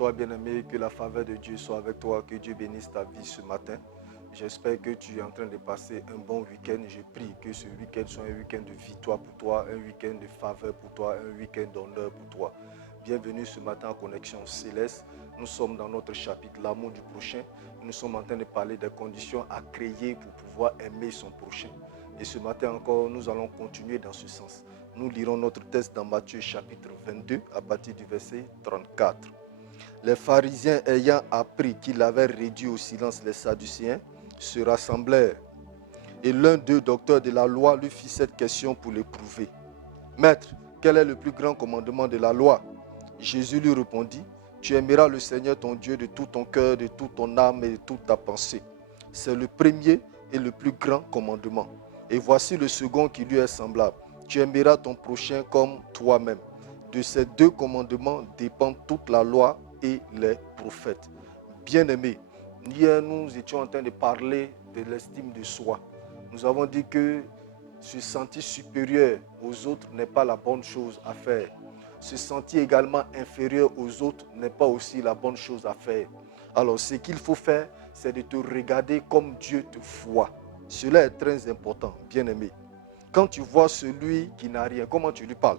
toi, bien-aimé, que la faveur de Dieu soit avec toi, que Dieu bénisse ta vie ce matin. J'espère que tu es en train de passer un bon week-end. Je prie que ce week-end soit un week-end de victoire pour toi, un week-end de faveur pour toi, un week-end d'honneur pour toi. Bienvenue ce matin en Connexion Céleste. Nous sommes dans notre chapitre, l'amour du prochain. Nous sommes en train de parler des conditions à créer pour pouvoir aimer son prochain. Et ce matin encore, nous allons continuer dans ce sens. Nous lirons notre texte dans Matthieu chapitre 22 à partir du verset 34. Les pharisiens ayant appris qu'il avait réduit au silence les Sadducéens se rassemblèrent. Et l'un d'eux, docteur de la loi, lui fit cette question pour l'éprouver. Maître, quel est le plus grand commandement de la loi? Jésus lui répondit, tu aimeras le Seigneur ton Dieu de tout ton cœur, de toute ton âme et de toute ta pensée. C'est le premier et le plus grand commandement. Et voici le second qui lui est semblable. Tu aimeras ton prochain comme toi-même. De ces deux commandements dépend toute la loi et les prophètes. Bien-aimés, hier nous étions en train de parler de l'estime de soi. Nous avons dit que se sentir supérieur aux autres n'est pas la bonne chose à faire. Se sentir également inférieur aux autres n'est pas aussi la bonne chose à faire. Alors ce qu'il faut faire, c'est de te regarder comme Dieu te voit. Cela est très important, bien-aimé. Quand tu vois celui qui n'a rien, comment tu lui parles?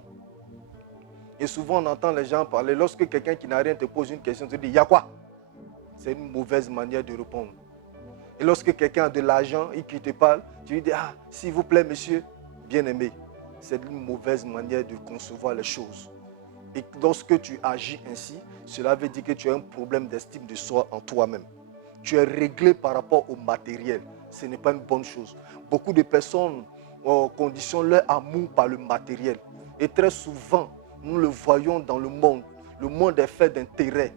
Et souvent on entend les gens parler, lorsque quelqu'un qui n'a rien te pose une question, tu te dis, il y a quoi? C'est une mauvaise manière de répondre. Et lorsque quelqu'un a de l'argent et qu'il te parle, tu lui dis, ah, s'il vous plaît, monsieur, bien-aimé. C'est une mauvaise manière de concevoir les choses. Et lorsque tu agis ainsi, cela veut dire que tu as un problème d'estime de soi en toi-même. Tu es réglé par rapport au matériel. Ce n'est pas une bonne chose. Beaucoup de personnes conditionnent leur amour par le matériel. Et très souvent, nous le voyons dans le monde. Le monde est fait d'intérêt.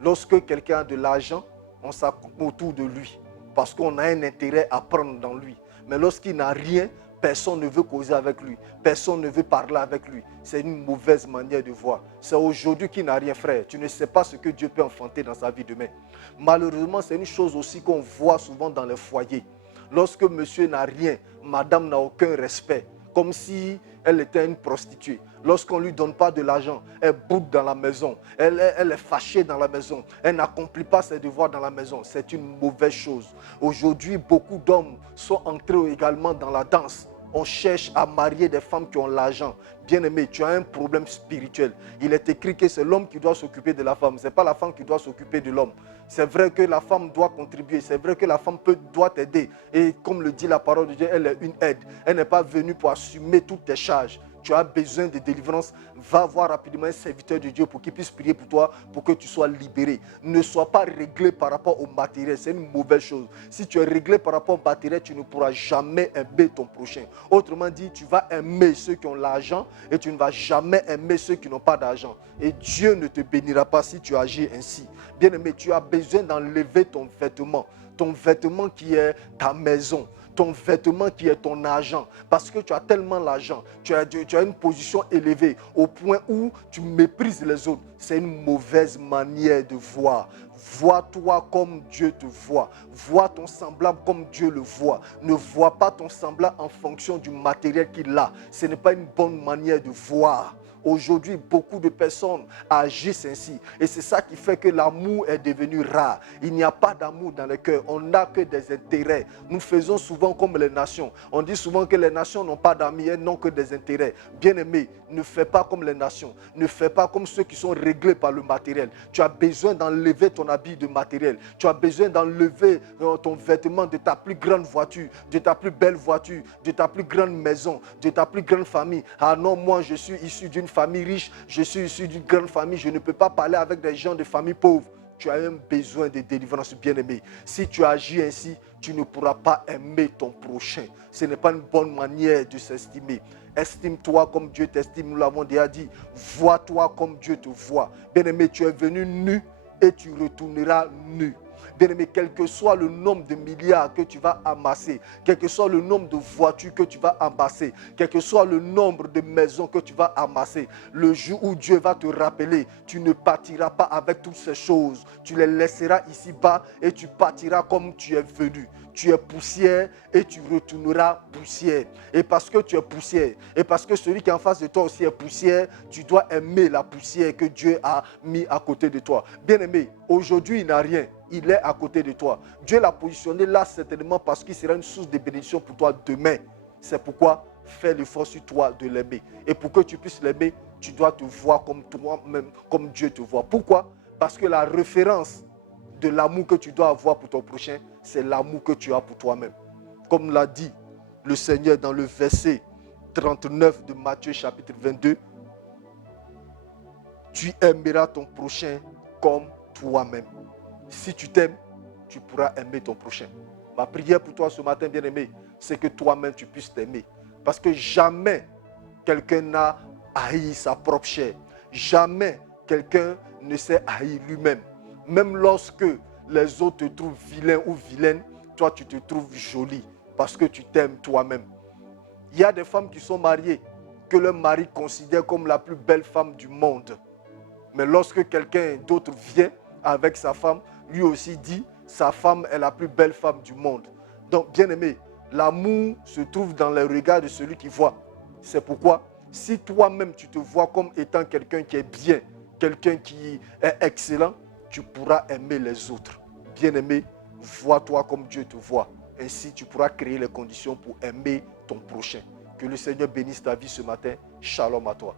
Lorsque quelqu'un a de l'argent, on s'accoupe autour de lui. Parce qu'on a un intérêt à prendre dans lui. Mais lorsqu'il n'a rien, personne ne veut causer avec lui. Personne ne veut parler avec lui. C'est une mauvaise manière de voir. C'est aujourd'hui qu'il n'a rien, frère. Tu ne sais pas ce que Dieu peut enfanter dans sa vie demain. Malheureusement, c'est une chose aussi qu'on voit souvent dans les foyers. Lorsque monsieur n'a rien, madame n'a aucun respect. Comme si elle était une prostituée. Lorsqu'on ne lui donne pas de l'argent, elle boude dans la maison. Elle est fâchée dans la maison. Elle n'accomplit pas ses devoirs dans la maison. C'est une mauvaise chose. Aujourd'hui, beaucoup d'hommes sont entrés également dans la danse. On cherche à marier des femmes qui ont l'argent. Bien-aimé, tu as un problème spirituel. Il est écrit que c'est l'homme qui doit s'occuper de la femme. Ce n'est pas la femme qui doit s'occuper de l'homme. C'est vrai que la femme doit contribuer. C'est vrai que la femme doit t'aider. Et comme le dit la parole de Dieu, elle est une aide. Elle n'est pas venue pour assumer toutes tes charges. Tu as besoin de délivrance, va voir rapidement un serviteur de Dieu pour qu'il puisse prier pour toi, pour que tu sois libéré. Ne sois pas réglé par rapport au matériel, c'est une mauvaise chose. Si tu es réglé par rapport au matériel, tu ne pourras jamais aimer ton prochain. Autrement dit, tu vas aimer ceux qui ont l'argent et tu ne vas jamais aimer ceux qui n'ont pas d'argent. Et Dieu ne te bénira pas si tu agis ainsi. Bien-aimé, tu as besoin d'enlever ton vêtement qui est ta maison. Ton vêtement qui est ton argent. Parce que tu as tellement l'argent, tu as une position élevée au point où tu méprises les autres. C'est une mauvaise manière de voir. Vois-toi comme Dieu te voit. Vois ton semblable comme Dieu le voit. Ne vois pas ton semblable en fonction du matériel qu'il a. Ce n'est pas une bonne manière de voir. Aujourd'hui, beaucoup de personnes agissent ainsi. Et c'est ça qui fait que l'amour est devenu rare. Il n'y a pas d'amour dans le cœur. On n'a que des intérêts. Nous faisons souvent comme les nations. On dit souvent que les nations n'ont pas d'amis et n'ont que des intérêts. Bien-aimé, ne fais pas comme les nations. Ne fais pas comme ceux qui sont réglés par le matériel. Tu as besoin d'enlever ton habit de matériel. Tu as besoin d'enlever ton vêtement de ta plus grande voiture, de ta plus belle voiture, de ta plus grande maison, de ta plus grande famille. Ah non, moi je suis issu d'une famille riche, je suis issu d'une grande famille, je ne peux pas parler avec des gens de famille pauvre. Tu as un besoin de délivrance, bien-aimé. Si tu agis ainsi, tu ne pourras pas aimer ton prochain. Ce n'est pas une bonne manière de s'estimer. Estime-toi comme Dieu t'estime, nous l'avons déjà dit. Vois-toi comme Dieu te voit. Bien-aimé, tu es venu nu et tu retourneras nu. Bien-aimé, quel que soit le nombre de milliards que tu vas amasser, quel que soit le nombre de voitures que tu vas amasser, quel que soit le nombre de maisons que tu vas amasser, le jour où Dieu va te rappeler, tu ne partiras pas avec toutes ces choses. Tu les laisseras ici-bas et tu partiras comme tu es venu. Tu es poussière et tu retourneras poussière. Et parce que tu es poussière, et parce que celui qui est en face de toi aussi est poussière, tu dois aimer la poussière que Dieu a mis à côté de toi. Bien-aimé, aujourd'hui il n'a rien, il est à côté de toi. Dieu l'a positionné là certainement parce qu'il sera une source de bénédiction pour toi demain. C'est pourquoi fais l'effort sur toi de l'aimer. Et pour que tu puisses l'aimer, tu dois te voir comme toi-même, comme Dieu te voit. Pourquoi? Parce que la référence de l'amour que tu dois avoir pour ton prochain, c'est l'amour que tu as pour toi-même. Comme l'a dit le Seigneur dans le verset 39 de Matthieu chapitre 22, tu aimeras ton prochain comme toi-même. Si tu t'aimes, tu pourras aimer ton prochain. Ma prière pour toi ce matin, bien-aimé, c'est que toi-même tu puisses t'aimer. Parce que jamais quelqu'un n'a haï sa propre chair. Jamais quelqu'un ne s'est haï lui-même. Même lorsque les autres te trouvent vilain ou vilaine, toi tu te trouves jolie parce que tu t'aimes toi-même. Il y a des femmes qui sont mariées que leur mari considère comme la plus belle femme du monde. Mais lorsque quelqu'un d'autre vient avec sa femme, lui aussi dit sa femme est la plus belle femme du monde. Donc, bien aimé, l'amour se trouve dans le regard de celui qui voit. C'est pourquoi, si toi-même tu te vois comme étant quelqu'un qui est bien, quelqu'un qui est excellent, tu pourras aimer les autres. Bien aimé, vois-toi comme Dieu te voit. Ainsi, tu pourras créer les conditions pour aimer ton prochain. Que le Seigneur bénisse ta vie ce matin. Shalom à toi.